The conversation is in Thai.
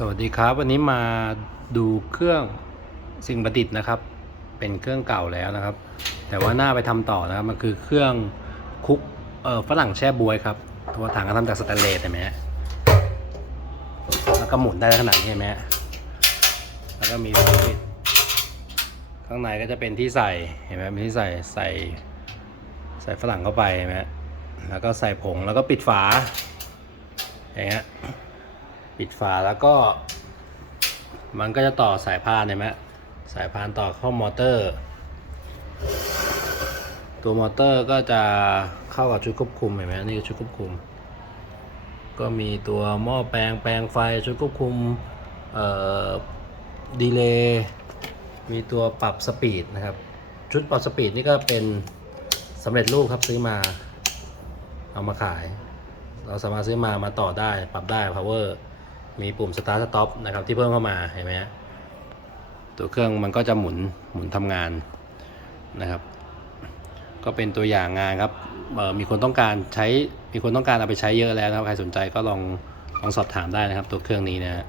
สวัสดีครับ วันนี้มาดูเครื่องสิ่งประดิษฐ์นะครับ เป็นเครื่องเก่าแล้วนะครับ แต่ว่าหน้าไปทำต่อนะครับมันคือเครื่องคุกเอ่อฝรั่งแช่บวยครับตัวถังก็ทำจากสแตนเลสเห็นไหมฮะแล้วก็หมุนได้ขนาดนี้เห็นไหมฮะแล้วก็มีฝาปิดข้างในก็จะเป็นที่ใส่เห็นไหมเป็นที่ใส่ใส่ใส่ฝรั่งเข้าไปเห็นไหมฮะแล้วก็ใส่ผงแล้วก็ปิดฝาอย่างเงี้ย ปิดฝาแล้วก็ มันก็จะต่อสายพานเห็นไหมสายพานต่อเข้ามอเตอร์ ตัวมอเตอร์ก็จะเข้ากับชุดควบคุมเห็นไหมนี่ชุดควบคุม ก็มีตัวหม้อแปลงแปลงไฟชุดควบคุมเอ่อดีเลย์มีตัวปรับสปีดนะครับ ชุดปรับสปีดนี่ก็เป็นสำเร็จรูปครับซื้อมาเอามาขาย เราสามารถซื้อมามาต่อได้ปรับได้ power มีปุ่ม start stop นะครับที่เพิ่มเข้ามาเห็นไหมฮะตัวเครื่องมันก็จะหมุนหมุนทำงานนะครับ ก็เป็นตัวอย่างงานครับมีคนต้องการใช้มีคนต้องการเอาไปใช้เยอะแล้วนะครับใครสนใจก็ลองลองสอบถามได้นะครับ ตัวเครื่องนี้นะฮะ